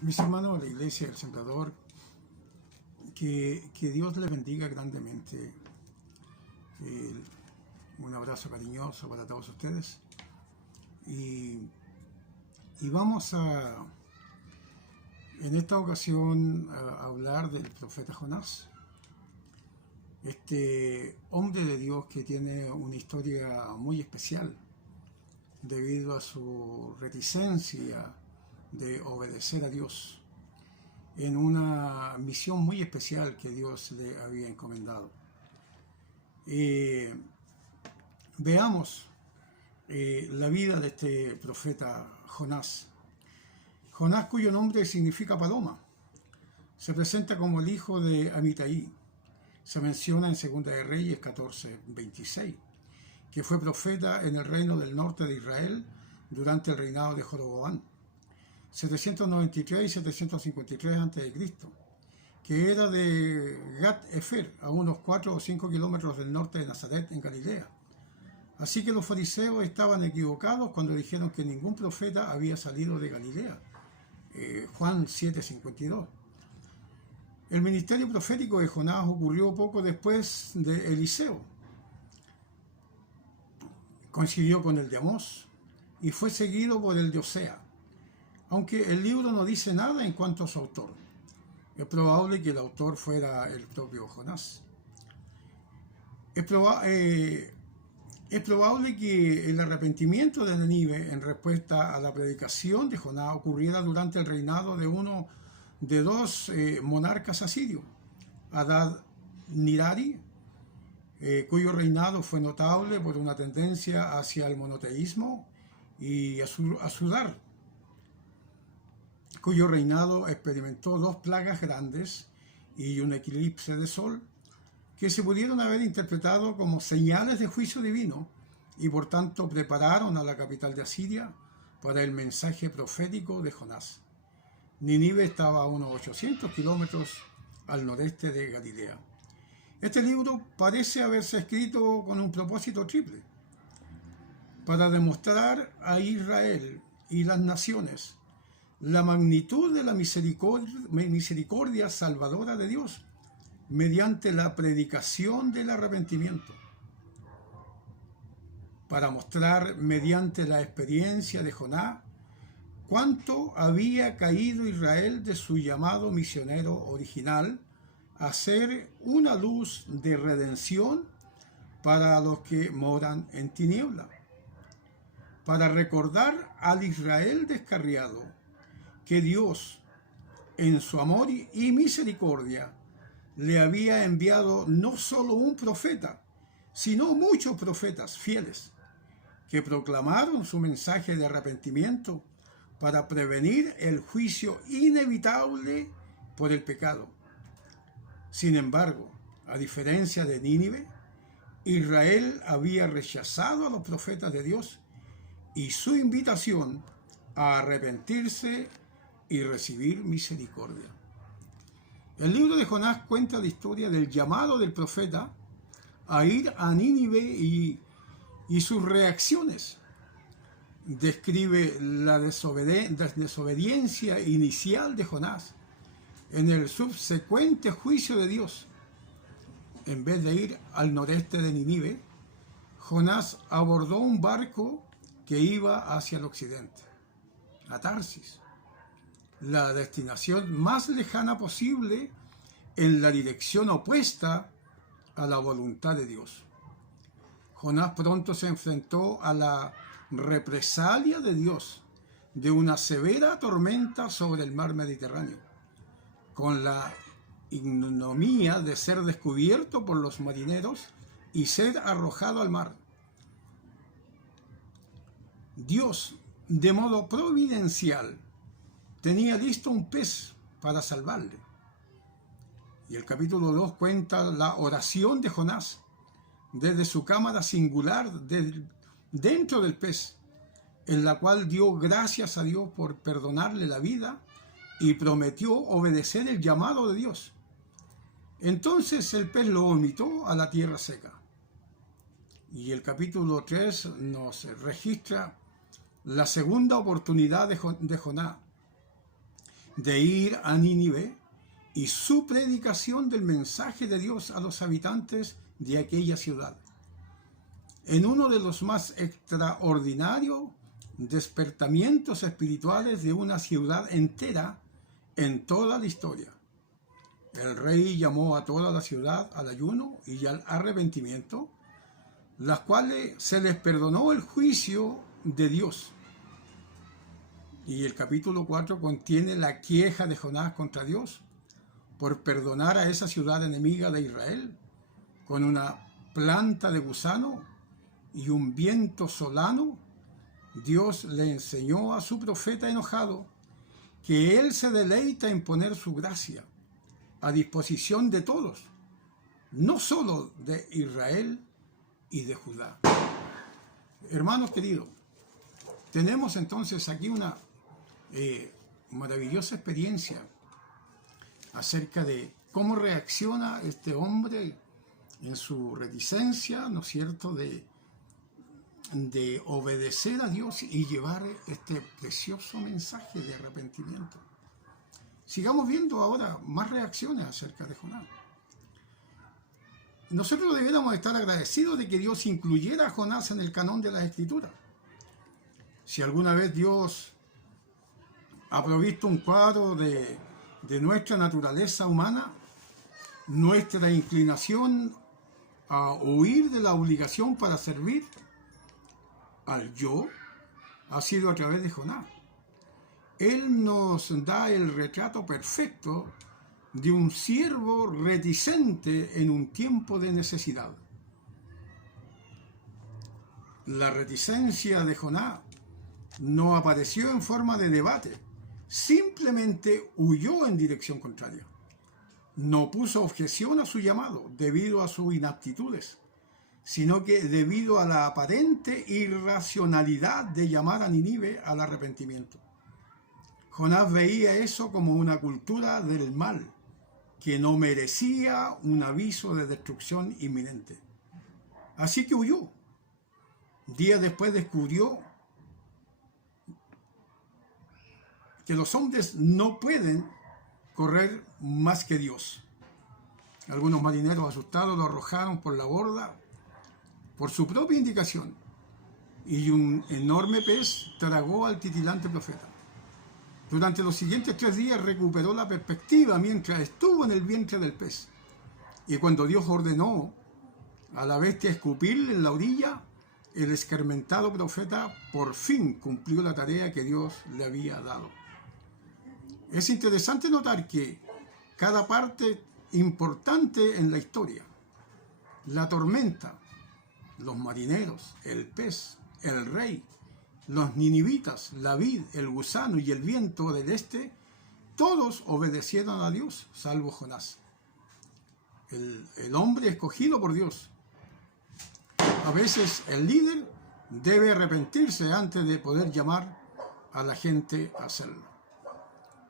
Mis hermanos de la Iglesia del Sembrador, que Dios les bendiga grandemente. Eh, un abrazo cariñoso para todos ustedes. Y vamos en esta ocasión, a hablar del profeta Jonás. Este hombre de Dios que tiene una historia muy especial debido a su reticencia de obedecer a Dios en una misión muy especial que Dios le había encomendado. Veamos la vida de este profeta Jonás. Jonás, cuyo nombre significa paloma, se presenta como el hijo de Amitai. Se menciona en 2 de Reyes 14:26, que fue profeta en el reino del norte de Israel durante el reinado de Jeroboam, 793 y 753 a.C., que era de Gat-Efer, a unos 4 o 5 kilómetros del norte de Nazaret, en Galilea. Así que los fariseos estaban equivocados cuando dijeron que ningún profeta había salido de Galilea. Juan 7:52. El ministerio profético de Jonás ocurrió poco después de Eliseo. Coincidió con el de Amós y fue seguido por el de Osea, aunque el libro no dice nada en cuanto a su autor. Es probable que el autor fuera el propio Jonás. Es probable que el arrepentimiento de Nínive en respuesta a la predicación de Jonás ocurriera durante el reinado de uno de dos monarcas asirios, Adad-Nirari, cuyo reinado fue notable por una tendencia hacia el monoteísmo, y Asudar, cuyo reinado experimentó dos plagas grandes y un eclipse de sol que se pudieron haber interpretado como señales de juicio divino y por tanto prepararon a la capital de Asiria para el mensaje profético de Jonás. Nínive estaba a unos 800 kilómetros al noreste de Galilea. Este libro parece haberse escrito con un propósito triple: para demostrar a Israel y las naciones la magnitud de la misericordia salvadora de Dios mediante la predicación del arrepentimiento, para mostrar mediante la experiencia de Jonás cuánto había caído Israel de su llamado misionero original a ser una luz de redención para los que moran en tiniebla, para recordar al Israel descarriado que Dios, en su amor y misericordia, le había enviado no solo un profeta, sino muchos profetas fieles que proclamaron su mensaje de arrepentimiento para prevenir el juicio inevitable por el pecado. Sin embargo, a diferencia de Nínive, Israel había rechazado a los profetas de Dios y su invitación a arrepentirse y recibir misericordia. El libro de Jonás cuenta la historia del llamado del profeta a ir a Nínive y sus reacciones. Describe la desobediencia inicial de Jonás en el subsecuente juicio de Dios. En vez de ir al noreste de Nínive, Jonás abordó un barco que iba hacia el occidente, a Tarsis, la destinación más lejana posible en la dirección opuesta a la voluntad de Dios. Jonás pronto se enfrentó a la represalia de Dios de una severa tormenta sobre el mar Mediterráneo, con la ignominia de ser descubierto por los marineros y ser arrojado al mar. Dios, de modo providencial, tenía listo un pez para salvarle. Y el capítulo 2 cuenta la oración de Jonás desde su cámara singular dentro del pez, en la cual dio gracias a Dios por perdonarle la vida y prometió obedecer el llamado de Dios. Entonces el pez lo vomitó a la tierra seca. Y el capítulo 3 nos registra la segunda oportunidad de Jonás, de ir a Nínive y su predicación del mensaje de Dios a los habitantes de aquella ciudad. En uno de los más extraordinarios despertamientos espirituales de una ciudad entera en toda la historia. El rey llamó a toda la ciudad al ayuno y al arrepentimiento, las cuales se les perdonó el juicio de Dios. Y el capítulo 4 contiene la queja de Jonás contra Dios por perdonar a esa ciudad enemiga de Israel con una planta de gusano y un viento solano. Dios le enseñó a su profeta enojado que él se deleita en poner su gracia a disposición de todos, no solo de Israel y de Judá. Hermanos queridos, tenemos entonces aquí una maravillosa experiencia acerca de cómo reacciona este hombre en su reticencia, ¿no es cierto?, de obedecer a Dios y llevar este precioso mensaje de arrepentimiento. Sigamos viendo ahora más reacciones acerca de Jonás. Nosotros deberíamos estar agradecidos de que Dios incluyera a Jonás en el canon de las Escrituras. Si alguna vez Dios ha provisto un cuadro de nuestra naturaleza humana, nuestra inclinación a huir de la obligación para servir al yo, ha sido a través de Jonás. Él nos da el retrato perfecto de un siervo reticente en un tiempo de necesidad. La reticencia de Jonás no apareció en forma de debate, simplemente huyó en dirección contraria. No puso objeción a su llamado debido a sus inaptitudes, sino que debido a la aparente irracionalidad de llamar a Nínive al arrepentimiento. Jonás veía eso como una cultura del mal, que no merecía un aviso de destrucción inminente. Así que huyó. Días después descubrió que los hombres no pueden correr más que Dios. Algunos marineros asustados lo arrojaron por la borda por su propia indicación, y un enorme pez tragó al titilante profeta. Durante los siguientes 3 días recuperó la perspectiva mientras estuvo en el vientre del pez. Y cuando Dios ordenó a la bestia escupirle en la orilla, el escarmentado profeta por fin cumplió la tarea que Dios le había dado. Es interesante notar que cada parte importante en la historia, la tormenta, los marineros, el pez, el rey, los ninivitas, la vid, el gusano y el viento del este, todos obedecieron a Dios, salvo Jonás, el hombre escogido por Dios. A veces el líder debe arrepentirse antes de poder llamar a la gente a hacerlo.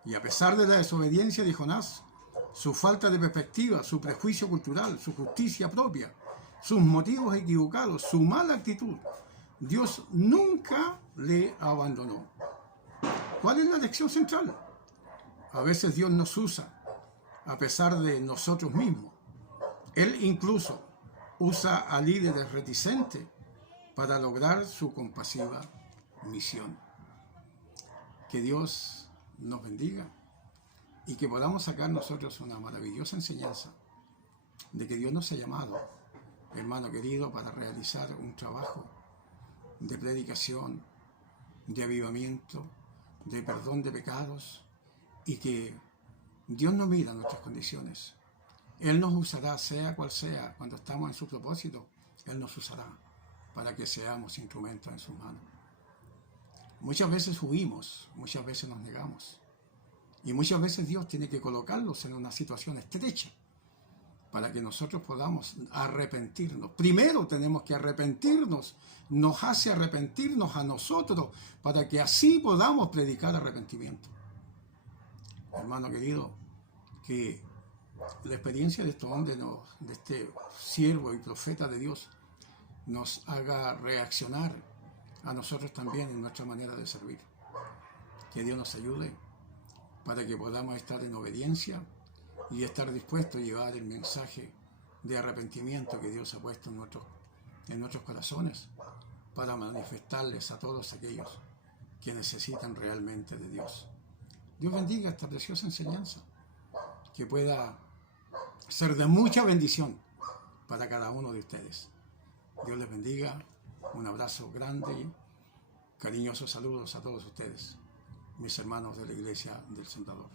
Y a pesar de la desobediencia de Jonás, su falta de perspectiva, su prejuicio cultural, su justicia propia, sus motivos equivocados, su mala actitud, Dios nunca le abandonó. ¿Cuál es la lección central? A veces Dios nos usa a pesar de nosotros mismos. Él incluso usa a líderes reticentes para lograr su compasiva misión. Que Dios nos bendiga y que podamos sacar nosotros una maravillosa enseñanza de que Dios nos ha llamado, hermano querido, para realizar un trabajo de predicación, de avivamiento, de perdón de pecados, y que Dios no mira nuestras condiciones. Él nos usará, sea cual sea, cuando estamos en su propósito, Él nos usará para que seamos instrumentos en sus manos. Muchas veces huimos, muchas veces nos negamos, y muchas veces Dios tiene que colocarlos en una situación estrecha para que nosotros podamos arrepentirnos. Primero tenemos que arrepentirnos, nos hace arrepentirnos a nosotros para que así podamos predicar arrepentimiento. Hermano querido, que la experiencia de estos hombres, de este siervo y profeta de Dios, nos haga reaccionar a nosotros también en nuestra manera de servir. Que Dios nos ayude para que podamos estar en obediencia y estar dispuestos a llevar el mensaje de arrepentimiento que Dios ha puesto en nuestros corazones, para manifestarles a todos aquellos que necesitan realmente de Dios. Dios bendiga esta preciosa enseñanza, que pueda ser de mucha bendición para cada uno de ustedes. Dios les bendiga. Un abrazo grande y cariñosos saludos a todos ustedes, mis hermanos de la Iglesia del Salvador.